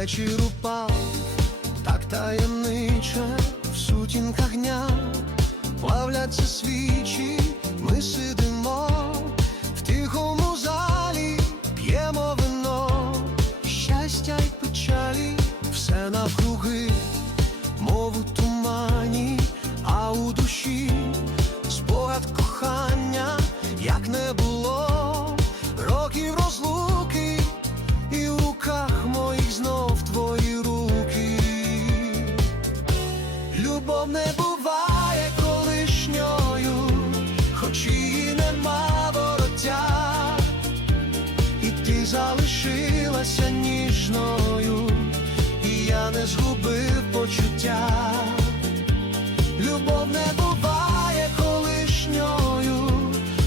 вечір упав, так таємниче в сутінках дня. Плавляться свічі, ми сидимо Любов не буває колишньою, хоч її нема вороття, і ти залишилася ніжною, і я не згубив почуття. Любов не буває колишньою,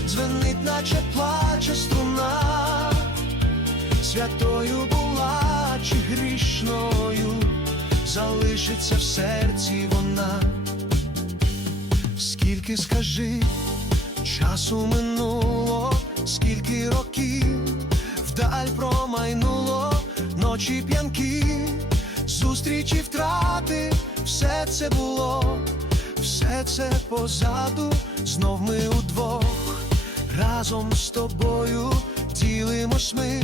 дзвенить, наче плаче струна, святою була чи грішною, залишиться в серці вона. Скільки скажи, часу минуло, скільки років вдаль промайнуло, ночі п'янки, зустрічі втрати, все це було, все це позаду, знов ми удвох, разом з тобою ділимось ми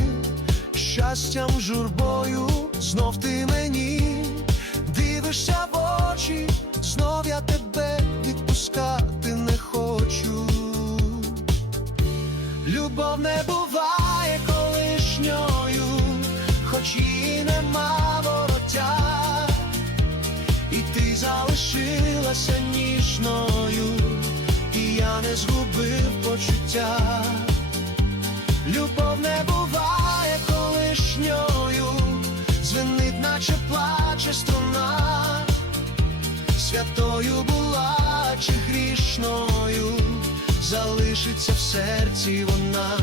щастям, журбою, знов ти мені не буває колишньою, хоч її нема вороття, і ти залишилася ніжною, і я не згубив почуття. Любов не буває колишньою, дзвенить, наче плаче струна, святою була чи грішною, залишиться в серці вона.